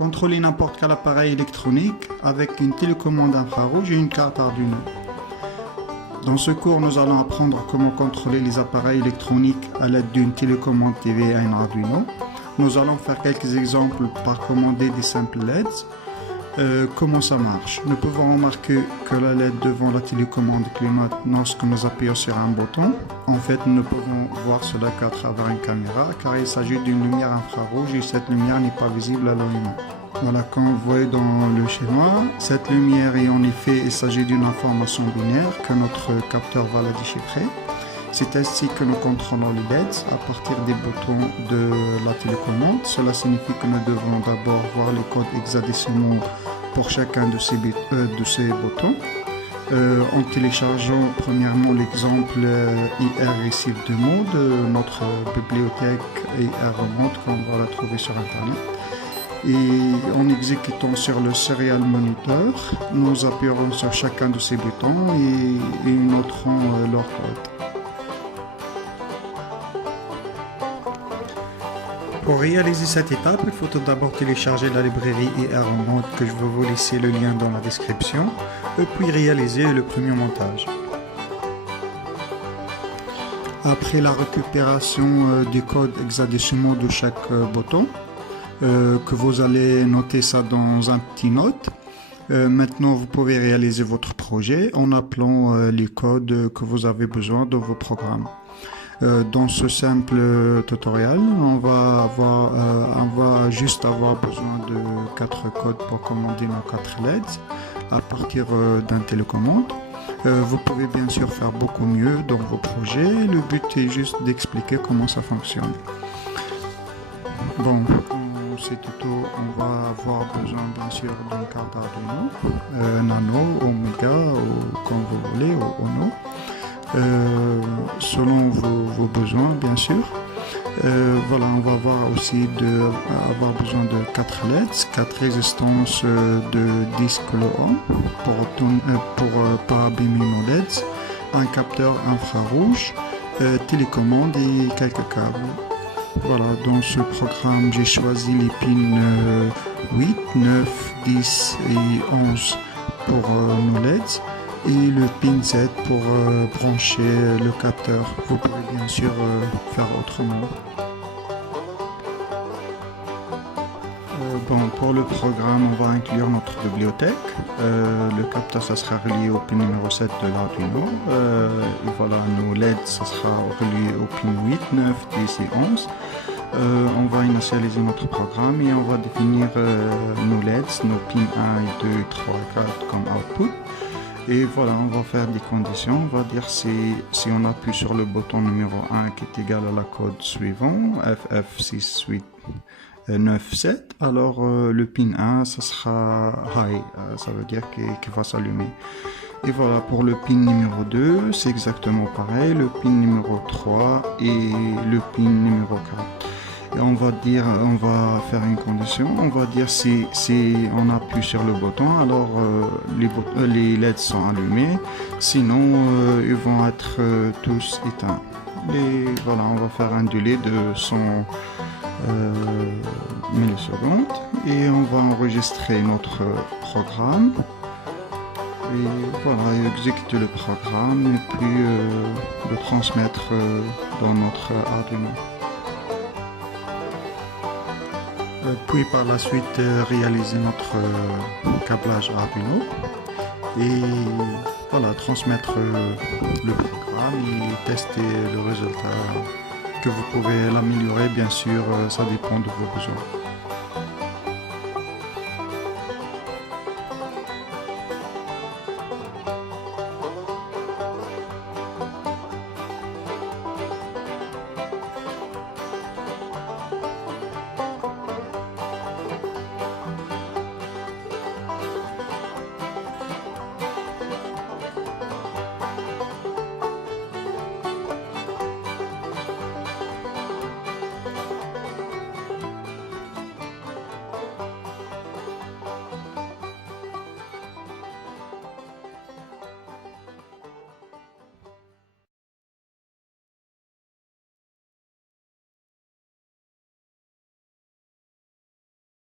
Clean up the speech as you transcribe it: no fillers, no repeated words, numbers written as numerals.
Contrôler n'importe quel appareil électronique avec une télécommande infrarouge et une carte Arduino. Dans ce cours, nous allons apprendre comment contrôler les appareils électroniques à l'aide d'une télécommande TV et un Arduino. Nous allons faire quelques exemples par commander des simples LEDs. Comment ça marche? Nous pouvons remarquer que la LED devant la télécommande clignote lorsque nous appuyons sur un bouton. En fait, nous pouvons voir cela qu'à travers une caméra, car il s'agit d'une lumière infrarouge et cette lumière n'est pas visible à l'œil humain. Voilà, comme vous voyez dans le schéma, cette lumière est en effet, il s'agit d'une information binaire que notre capteur va la déchiffrer. C'est ainsi que nous contrôlons les LEDs à partir des boutons de la télécommande. Cela signifie que nous devons d'abord voir les codes hexadécimaux pour chacun de ces boutons. En téléchargeant premièrement l'exemple IR Receive Demo de notre bibliothèque IR Remote, qu'on va la trouver sur Internet. Et en exécutant sur le Serial Monitor, nous appuyerons sur chacun de ces boutons et nous noterons leur code. Pour réaliser cette étape, il faut tout d'abord télécharger la librairie IR Remote que je vais vous laisser le lien dans la description et puis réaliser le premier montage. Après la récupération des codes hexadécimaux de chaque bouton, que vous allez noter ça dans un petit note, maintenant vous pouvez réaliser votre projet en appelant les codes que vous avez besoin dans vos programmes. Dans ce simple tutoriel, on va juste avoir besoin de 4 codes pour commander nos 4 LEDs à partir d'un télécommande. Vous pouvez bien sûr faire beaucoup mieux dans vos projets. Le but est juste d'expliquer comment ça fonctionne. Bon, dans ces tutos, on va avoir besoin bien sûr d'une carte Arduino, Nano, Omega, ou comme vous voulez, ou Ono. Selon vos besoins bien sûr. Voilà, on va avoir aussi avoir besoin de 4 LEDs, 4 résistances de 10 kΩ pour pas abîmer nos LEDs, un capteur infrarouge, télécommande et quelques câbles. Voilà, dans ce programme j'ai choisi les pins 8, 9, 10 et 11 pour nos LEDs. Et le pin 7 pour brancher le capteur. Vous pouvez bien sûr faire autrement. Bon, pour le programme, on va inclure notre bibliothèque. Le capteur, ça sera relié au pin numéro 7 de l'Arduino. Et voilà, nos LED, ça sera relié au pin 8, 9, 10 et 11. On va initialiser notre programme et on va définir nos LEDs, nos pins 1, 2, 3, 4 comme output. Et voilà, on va faire des conditions. On va dire si on appuie sur le bouton numéro 1 qui est égal à la code suivant, FF68997, alors le pin 1, ça sera high, ça veut dire qu'il va s'allumer. Et voilà, pour le pin numéro 2, c'est exactement pareil, le pin numéro 3 et le pin numéro 4. Et on va faire une condition, on va dire si on appuie sur le bouton, alors les LEDs sont allumés, sinon ils vont être tous éteints. Et voilà, on va faire un délai de 100 millisecondes et on va enregistrer notre programme. Et voilà, exécuter le programme et puis le transmettre dans notre Arduino. Puis par la suite réaliser notre câblage Arduino et voilà, transmettre le programme et tester le résultat. Que vous pouvez l'améliorer, bien sûr, ça dépend de vos besoins.